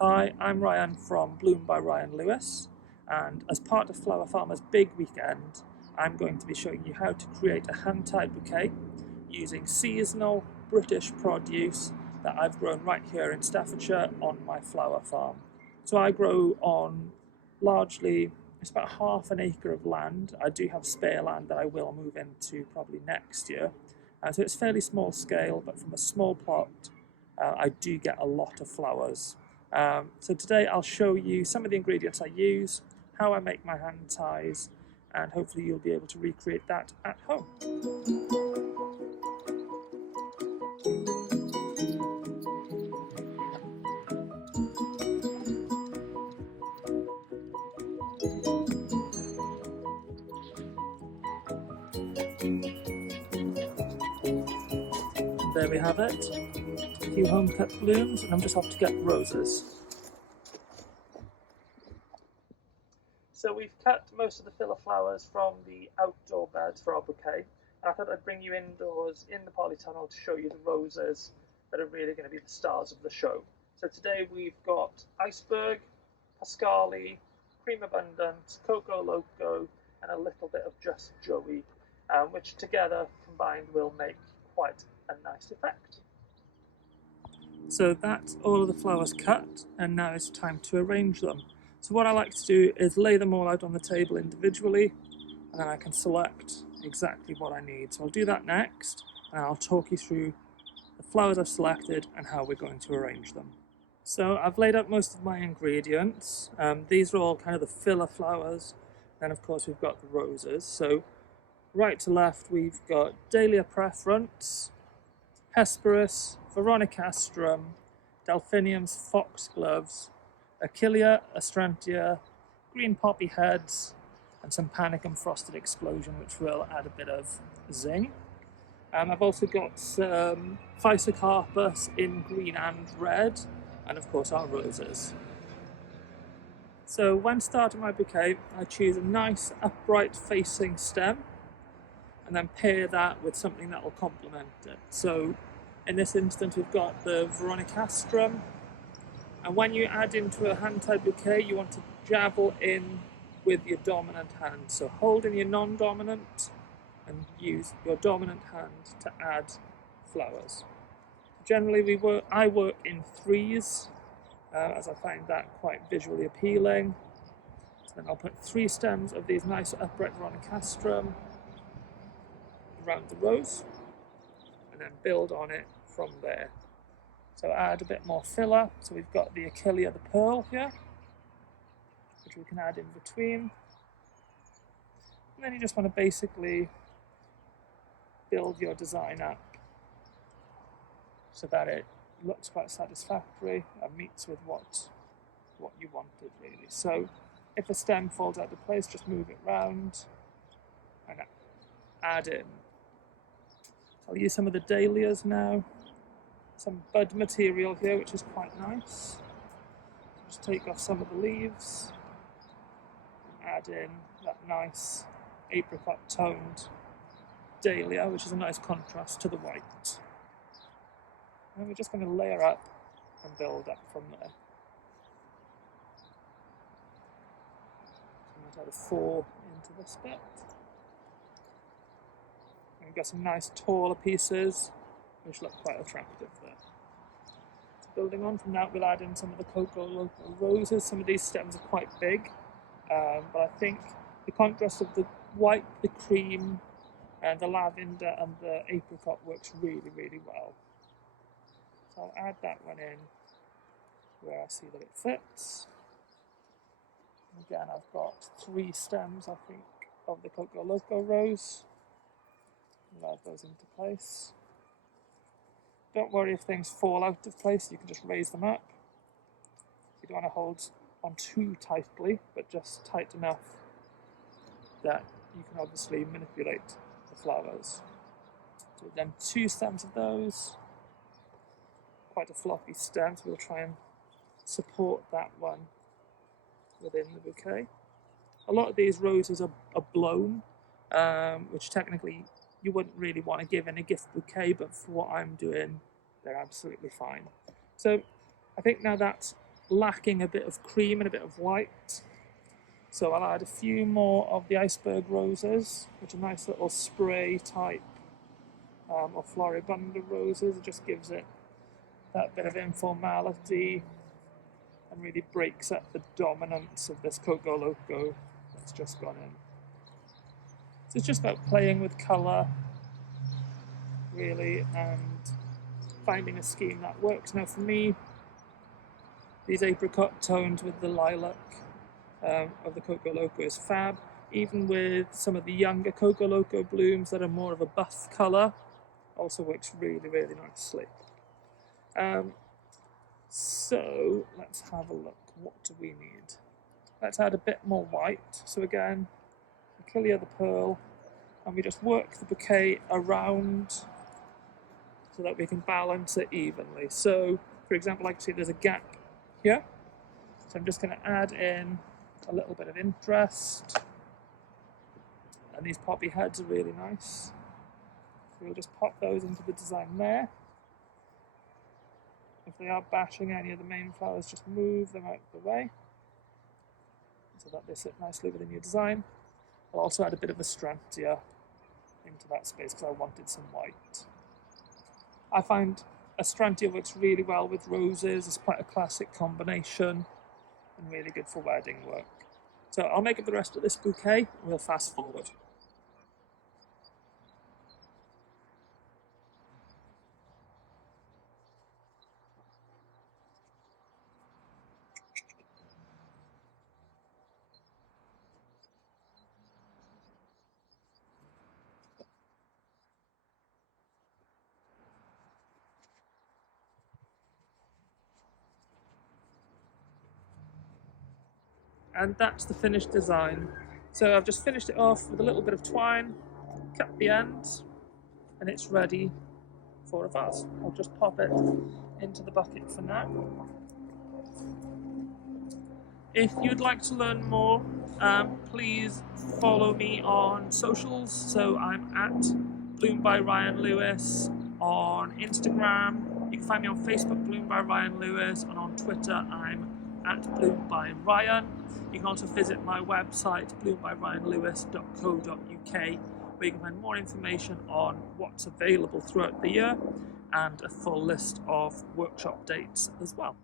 Hi, I'm Ryan from Bloom by Ryan Lewis, and as part of Flower Farmer's big weekend, I'm going to be showing you how to create a hand-tied bouquet using seasonal British produce that I've grown right here in Staffordshire on my flower farm. So I grow on largely, it's about half an acre of land. I do have spare land that I will move into probably next year. So it's fairly small scale, but from a small plot, I do get a lot of flowers. So today I'll show you some of the ingredients I use, how I make my hand ties, and hopefully you'll be able to recreate that at home. There we have it, a few home cut blooms, and I'm just off to get roses. So we've cut most of the filler flowers from the outdoor beds for our bouquet. I thought I'd bring you indoors in the polytunnel to show you the roses that are really going to be the stars of the show. So today we've got Iceberg, Pascali, Cream Abundance, Coco Loco, and a little bit of Just Joey, which together combined will make quite a nice effect. So that's all of the flowers cut, and now it's time to arrange them. So what I like to do is lay them all out on the table individually, and then I can select exactly what I need. So I'll do that next, and I'll talk you through the flowers I've selected and how we're going to arrange them. So I've laid out most of my ingredients. These are all kind of the filler flowers. Then of course we've got the roses. So right to left we've got Dahlia preference, Hesperus, Veronicastrum, Delphinium's foxgloves, Achillea, Astrantia, green poppy heads, and some Panicum frosted explosion, which will add a bit of zing. I've also got some Physocarpus in green and red, and of course our roses. So when starting my bouquet, I choose a nice upright facing stem, and then pair that with something that will complement it. So in this instance, we've got the Veronicastrum. And when you add into a hand-tied bouquet, you want to javel in with your dominant hand. So hold in your non-dominant and use your dominant hand to add flowers. Generally, I work in threes, as I find that quite visually appealing. So then I'll put 3 stems of these nice upright Veronicastrum around the rose, and then build on it from there. So add a bit more filler. So we've got the Achillea the pearl here, which we can add in between. And then you just want to basically build your design up so that it looks quite satisfactory and meets with what you wanted really. So if a stem falls out of place, just move it round and add in. So I'll use some of the dahlias now. Some bud material here, which is quite nice. Just take off some of the leaves and add in that nice apricot toned dahlia, which is a nice contrast to the white. And we're just going to layer up and build up from there. So I'm going to add a 4 into this bit. And we've got some nice taller pieces which look quite attractive there. So building on from that, we'll add in some of the Coco Loco roses. Some of these stems are quite big, but I think the contrast of the white, the cream, and the lavender and the apricot works really, really well. So I'll add that one in where I see that it fits. And again, I've got 3 stems, I think, of the Coco Loco rose. I'll add those into place. Don't worry if things fall out of place, you can just raise them up. You don't want to hold on too tightly, but just tight enough that you can obviously manipulate the flowers. So then 2 stems of those, quite a floppy stem, so we'll try and support that one within the bouquet. A lot of these roses are blown, which technically you wouldn't really want to give in a gift bouquet, but for what I'm doing, they're absolutely fine. So I think now that's lacking a bit of cream and a bit of white. So I'll add a few more of the iceberg roses, which are nice little spray type of floribunda roses. It just gives it that bit of informality and really breaks up the dominance of this Coco Loco that's just gone in. So it's just about playing with colour, really, and finding a scheme that works. Now for me, these apricot tones with the lilac of the Coco Loco is fab. Even with some of the younger Coco Loco blooms that are more of a buff colour, also works really, really nicely. So let's have a look. What do we need? Let's add a bit more white. So again, Achillea the pearl, and we just work the bouquet around so that we can balance it evenly. So, for example, I can see there's a gap here. So I'm just going to add in a little bit of interest. And these poppy heads are really nice. So we'll just pop those into the design there. If they are bashing any of the main flowers, just move them out of the way so that they sit nicely within your design. I'll also add a bit of Astrantia into that space because I wanted some white. I find Astrantia works really well with roses. It's quite a classic combination and really good for wedding work. So I'll make up the rest of this bouquet and we'll fast forward. And that's the finished design. So I've just finished it off with a little bit of twine, cut the ends, and it's ready for a vase. I'll just pop it into the bucket for now. If you'd like to learn more, please follow me on socials. So I'm at Bloom by Ryan Lewis on Instagram. You can find me on Facebook, Bloom by Ryan Lewis, and on Twitter I'm at Bloom by Ryan. You can also visit my website, bloombyryanlewis.co.uk, where you can find more information on what's available throughout the year and a full list of workshop dates as well.